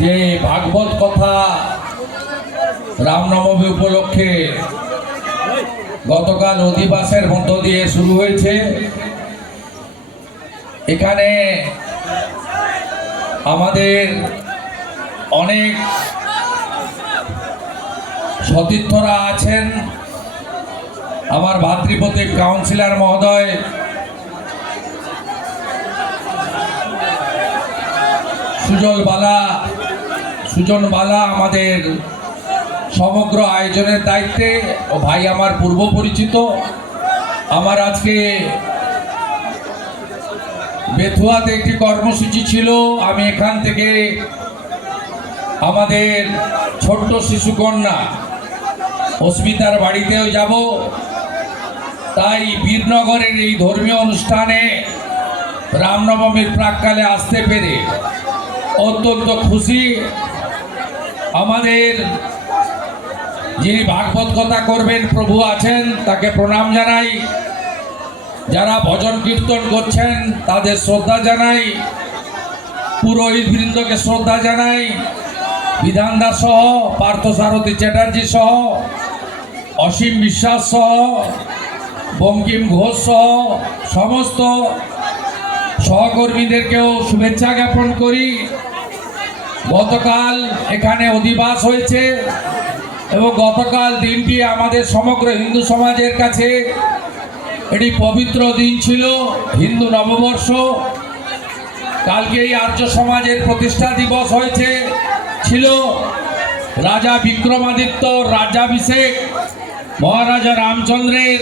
যে ভাগবত কথা রামনবমী উপলক্ষে গতকাল অধিবাসের মধ্য দিয়ে শুরু হয়েছে। এখানে আমাদের অনেক সতীর্থরা আছেন। আমার ভাতৃপ্রতিম কাউন্সিলর মহোদয় সুজন বালা আমাদের সমগ্র আয়োজনের দায়িত্বে, ও ভাই আমার পূর্ব পরিচিত। আমার আজকে বেথুয়াতে একটি কর্মসূচি ছিল, আমি এখান থেকে আমাদের ছোট্ট শিশুকন্যা অস্মিতার বাড়িতেও যাব। তাই বীরনগরের এই ধর্মীয় অনুষ্ঠানে রামনবমীর প্রাক্কালে আসতে পেরে অত্যন্ত খুশি। আমাদের যিনি ভাগবত কথা করবেন প্রভু আছেন, তাকে প্রণাম জানাই। যারা ভজন কীর্তন করছেন তাদের শ্রদ্ধা জানাই। পুরোহিত বৃন্দকে শ্রদ্ধা জানাই। বিধানদা সহ, পার্থসারথী চ্যাটার্জি সহ, অসীম বিশ্বাস সহ, বঙ্কিম ঘোষ সহ সমস্ত সহকর্মীদেরকেও শুভেচ্ছা জ্ঞাপন করি। গতকাল এখানে অধিবাস হয়েছে এবং গতকাল দিনটি আমাদের সমগ্র হিন্দু সমাজের কাছে এটি পবিত্র দিন ছিল, হিন্দু নববর্ষ। কালকে এই আর্য সমাজের প্রতিষ্ঠা দিবস ছিল। রাজা বিক্রমাদিত্য রাজ্যাভিষেক, মহারাজা রামচন্দ্রের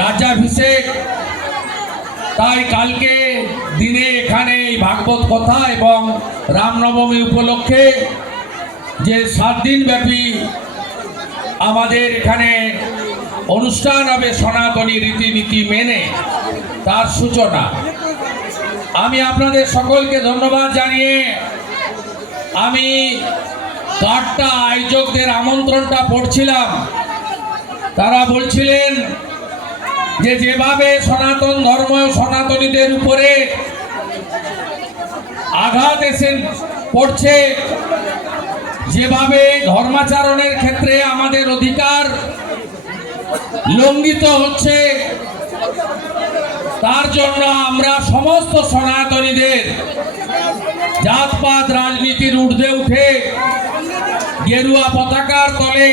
রাজ্যাভিষেক। তাই কালকে দিনে এখানে এই ভাগবত কথা এবং রামনবমী উপলক্ষে যে 7 দিন ব্যাপী আমাদের এখানে অনুষ্ঠান হবে সনাতনী রীতিনীতি মেনে, তার সূচনা। আমি আপনাদের সকলকে ধন্যবাদ জানিয়ে আমি কার্ডটা আয়োজকদের আমন্ত্রণটা পড়ছিলাম। তারা বলছিলেন যে যেভাবে সনাতন ধর্ম সনাতনীদের উপরে আঘাত এসে পড়ছে, যেভাবে ধর্মাচরণের ক্ষেত্রে আমাদের অধিকার লঙ্ঘিত হচ্ছে, তার জন্য আমরা সমস্ত সনাতনীদের জাতপাত রাজনীতির ঊর্ধ্বে উঠে গেরুয়া পতাকার তলে,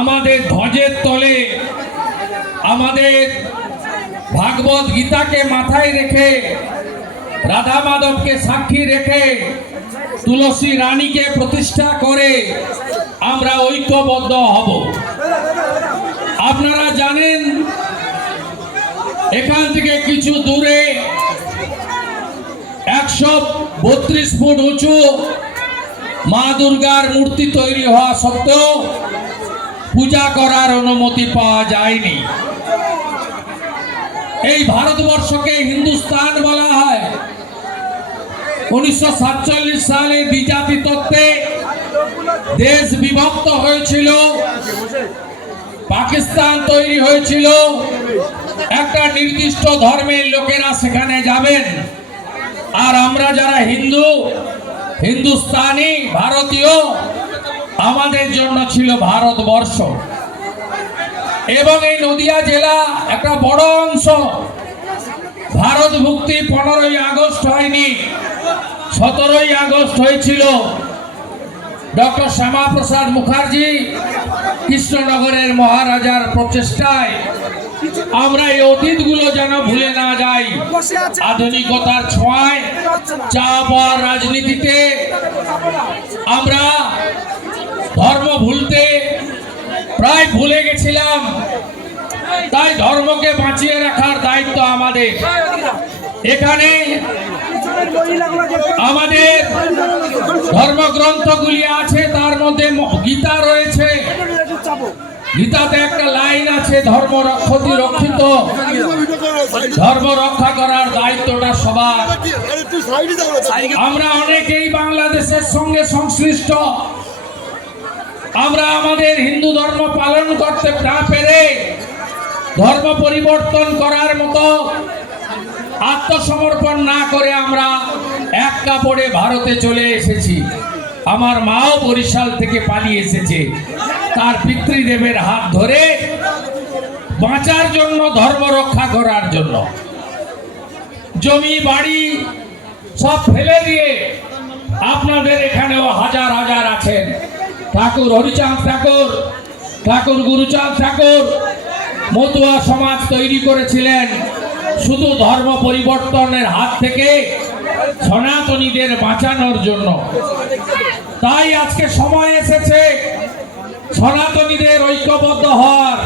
আমাদের ধ্বজের তলে, আমাদের ভাগবত গীতাকে মাথায় রেখে, রাধা মাধবকে সাক্ষী রেখে, তুলসী রানীকে প্রতিষ্ঠা করে আমরা ঐক্যবদ্ধ হব। আপনারা জানেন এখান থেকে কিছু দূরে 132 ফুট উঁচু মা দুর্গার মূর্তি তৈরি হওয়া সত্ত্বেও পূজা করার অনুমতি পাওয়া যায়নি। এই ভারতবর্ষকে হিন্দুস্তান বলা হয়। 1947 সালে দ্বিজাতি তত্ত্বে দেশ বিভক্ত হয়েছিল, পাকিস্তান তৈরি হয়েছিল। একটা নির্দিষ্ট ধর্মের লোকেরা সেখানে যাবেন, আর আমরা যারা হিন্দুস্তানি ভারতীয়, আমাদের জন্য ছিল ভারতবর্ষ। এবং এই নদিয়া জেলা একটা বড় অংশ। ভারত মুক্তি 15ই আগস্ট হয়নি, 17ই আগস্ট হয়েছিল। ডক্টর শ্যামাপ্রসাদ মুখার্জি কৃষ্ণনগরের মহারাজার প্রচেষ্টায় আমরা এই অতীতগুলো যেন ভুলে না যাই। আধুনিকতার ছোঁয়ায় চাপ আর রাজনীতিতে আমরা ধর্ম প্রায় ভুলে গেছিলাম। তাই ধর্মকে বাঁচিয়ে রাখার দায়িত্ব আমাদের। এখানে আমাদের ধর্মগ্রন্থগুলি আছে, তার মধ্যে গীতা রয়েছে। গীতাতে একটা লাইন আছে, ধর্ম রক্ষতি রক্ষিত। ধর্ম রক্ষা করার দায়িত্বটা সবার। আমরা অনেকেই বাংলাদেশের সঙ্গে সংশ্লিষ্ট। আমরা আমাদের হিন্দু ধর্ম পালন করতে না পেরে ধর্ম পরিবর্তন করার মতো আত্মসমর্পণ না করে আমরা এক কাপড়ে ভারতে চলে এসেছি। আমার মাও বরিশাল থেকে পালিয়ে এসেছে তার পিতৃদেবের হাত ধরে বাঁচার জন্য, ধর্ম রক্ষা করার জন্য। জমি বাড়ি সব ফেলে দিয়ে আপনাদের এখানেও হাজার হাজার আছেন। ঠাকুর হরিচাঁদ ঠাকুর, ঠাকুর গুরুচাঁদ ঠাকুর মতুয়া সমাজ তৈরি করেছিলেন শুধু ধর্ম পরিবর্তনের হাত থেকে সনাতনীদের বাঁচানোর জন্য। তাই আজকে সময় এসেছে সনাতনীদের ঐক্যবদ্ধ হওয়ার।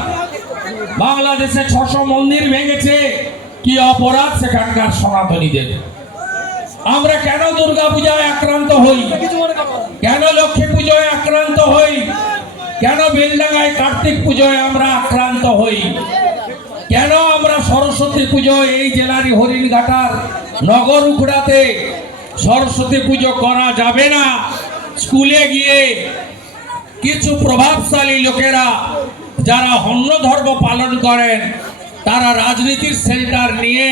বাংলাদেশে 600 মন্দির ভেঙেছে, কি অপরাধ সেখানকার সনাতনীদের? আমরা কেন দুর্গা পূজায় আক্রান্ত হই, কেন লক্ষ্মী পুজোয় আক্রান্ত হই, কেন বেলডাঙ্গায় কার্তিক পুজোয় আমরা আক্রান্ত হই, কেন আমরা সরস্বতী পুজোয় এই জেলারই হরিণঘাটার নগর উখড়াতে সরস্বতী পুজো করা যাবে না? স্কুলে গিয়ে কিছু প্রভাবশালী লোকেরা যারা অন্য ধর্ম পালন করেন তারা রাজনীতির সেন্টার নিয়ে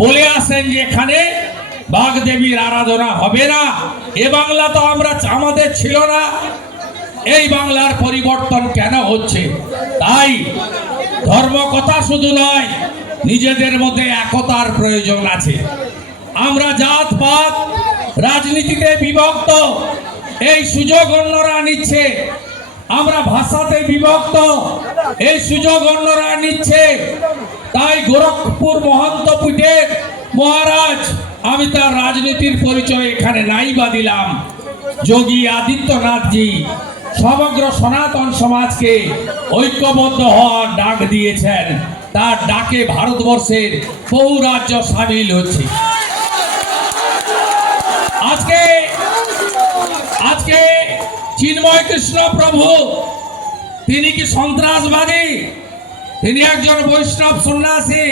বলে আসেন যে এখানে বাগদেবীর আরাধনা হবে না। এ বাংলা তো আমাদের ছিল না, এই বাংলার পরিবর্তন কেন হচ্ছে? তাই ধর্ম কথা শুধু নয়, নিজেদের মধ্যে একতার প্রয়োজন আছে। আমরা জাতপাত রাজনীতিতে বিভক্ত, এই সুযোগ অন্যরা নিচ্ছে। আমরা ভাষাতে বিভক্ত, এই সুযোগ অন্যরা নিচ্ছে। তাই গোরখপুর মহন্ত পীঠের মহারাজ, আমি তার রাজনীতির পরিচয় এখানে নাই বা দিলাম, যোগী আদিত্যনাথজি সমগ্র সনাতন সমাজকে ঐক্যবদ্ধ হওয়ার ডাক দিয়েছেন। তার ডাকে ভারতবর্ষের বহু রাজ্য সামিল হচ্ছে। আজকে চিন্ময় কৃষ্ণ প্রভু তিনি কি সন্ত্রাসবাদী? তিনি একজন বৈষ্ণব সন্ন্যাসী।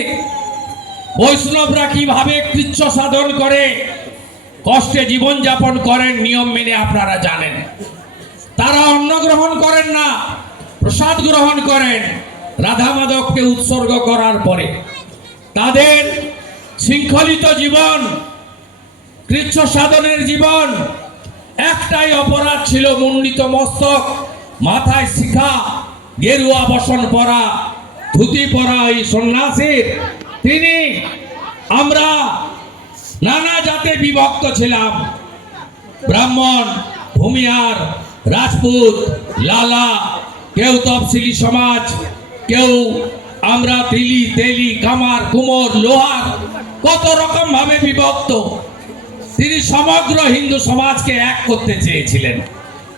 বৈষ্ণবরা কিভাবে কৃচ্ছ সাধন করে কষ্টে জীবন যাপন করেন নিয়ম মেনে আপনারা জানেন। তারা অন্ন গ্রহণ করেন না, প্রসাদ গ্রহণ করেন রাধা মাধবকে উৎসর্গ করার পরে। তাদের শৃঙ্খলিত জীবন, কৃচ্ছ সাধনের জীবন। একটাই অপরাধ ছিল মুন্ডিত মস্তক, মাথায় শিখা, গেরুয়া বসন পরা, ধুতি পরা এই সন্ন্যাসীর। তিনি আমরা নানা জাতে বিভক্ত ছিলাম, ব্রাহ্মণ, ভূমিহার, রাজপুত, লালা, কেউ তফসিলি সমাজ, কেউ আমরা তিলি, তেলি, কামার, কুমোর, লোহার, কত রকম ভাবে বিভক্ত। তিনি সমগ্র হিন্দু সমাজকে এক করতে চেয়েছিলেন।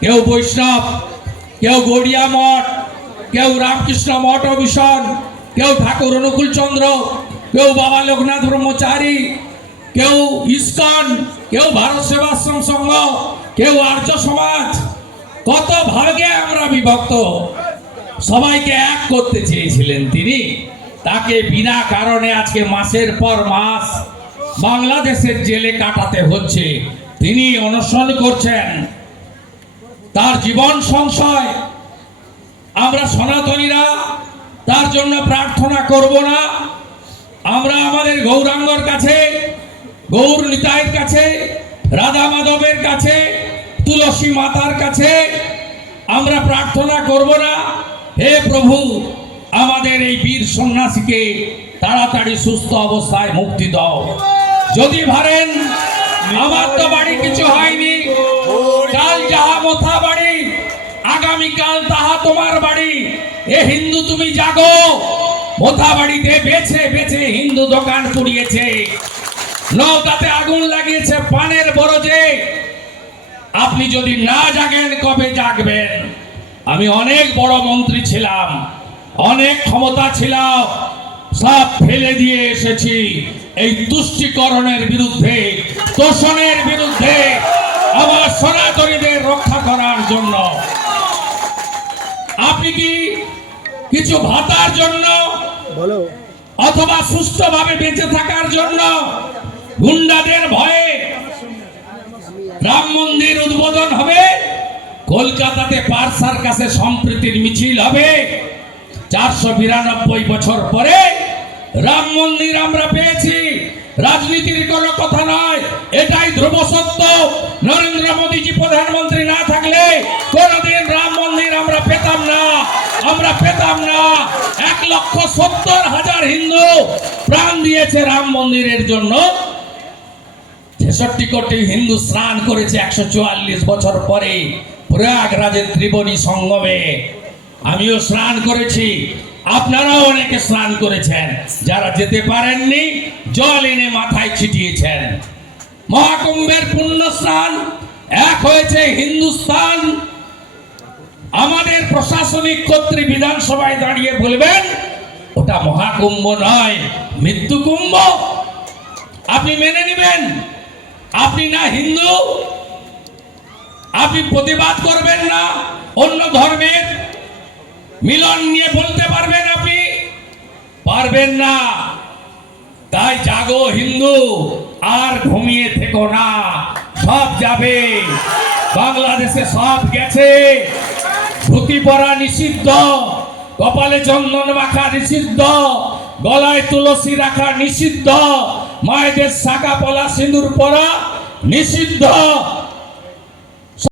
কেউ বৈষ্ণব, কেউ গৌড়িয়া মঠ, কেউ রামকৃষ্ণ মঠ ও মিশন, কেউ ঠাকুর অনুকূল চন্দ্র, কেউ বাবা লোকনাথ ব্রহ্মচারী, কেউ ইস্কন, কেউ ভারত সেবাশ্রম সংঘ, কেউ আর্য সমাজ। কত ভাগে আমরা বিভক্ত, সবাইকে এক করতে চেয়েছিলেন তিনি। তাকে বিনা কারণে আজকে মাসের পর মাস বাংলাদেশের জেলে কাটাতে হচ্ছে। তিনি অনশন করছেন, তার জীবন সংশয়। আমরা সনাতনীরা তার জন্য প্রার্থনা করব না। আমরা আমাদের গৌরাঙ্গর কাছে, গৌর নিতাইয়ের কাছে, রাধা মাধবের কাছে, তুলসী মাতার কাছে আমরা প্রার্থনা করব না, হে প্রভু আমাদের এই বীর সন্ন্যাসীকে তাড়াতাড়ি সুস্থ অবস্থায় মুক্তি দাও। যদি ভাবেন আমার তো বাড়ি কিছু হয়নি, কাল যাহা মোথা বাড়ি, আগামীকাল তাহা তোমার বাড়ি। এ হিন্দু তুমি জাগো। মোথা বাড়িতে বেছে বেছে হিন্দু দোকান পুড়িয়েছে, নৌকাতে আগুন লাগিয়েছে পানের বরজে। আপনি যদি না জাগেন কবে জাগবেন? আমি অনেক বড় মন্ত্রী ছিলাম, অনেক ক্ষমতা ছিল, সব ফেলে দিয়ে এসেছি এই তুষ্টিকরণের বিরুদ্ধে, তোষণের বিরুদ্ধে, আমার সনাতনীদের রক্ষা করার জন্য। আপনি কি কিছু ভাতার জন্য অথবা সুস্থভাবে বেঁচে থাকার জন্য গুন্ডাদের ভয়ে রাম মন্দির উদ্বোধন হবে, কলকাতাতে পার্সার কাছে সম্প্রীতির মিছিল হবে, 492 বছর পরে রাম মন্দির আমরা পেয়েছি, রাজনীতির কোনো কথা নয়, এটাই ধ্রুব সত্য। নরেন্দ্র মোদীজি প্রধানমন্ত্রী না থাকলে কোনদিন রাম মন্দির আমরা পেতাম না। 1,70,000 হিন্দু প্রাণ দিয়েছে রাম মন্দিরের জন্য। 66 কোটি হিন্দু স্নান করেছে 144 বছর পরে প্রয়াগরাজের ত্রিবেণী সঙ্গমে। আমিও স্নান করেছি, আপনারাও অনেকে স্নান করেছেন। যারা যেতে পারেননি জল এনে মাথায় ছিটিয়েছেন। মহাকুম্ভের পুণ্য স্নান, এক হয়েছে হিন্দুস্তান। আমাদের প্রশাসনিক কর্তৃক বিধানসভায় দাঁড়িয়ে বলবেন ওটা মহাকুম্ভ নয়, মৃত্যু কুম্ভ। আপনি মেনে নেবেন? আপনি না হিন্দু, আপনি প্রতিবাদ করবেন না? অন্য ধর্মের মিলন নিয়ে বলতে পারবেন? আপনি পারবেন না। তাই জাগো হিন্দু, আর ঘুমিয়ে থেকো না, সব যাবে। বাংলাদেশে সব গেছে। ধুতি পরা নিষিদ্ধ, কপালে চন্দন মাখা নিষিদ্ধ, গলায় তুলসী রাখা নিষিদ্ধ, মায়েদের শাখা পলা সিঁদুর পরা নিষিদ্ধ।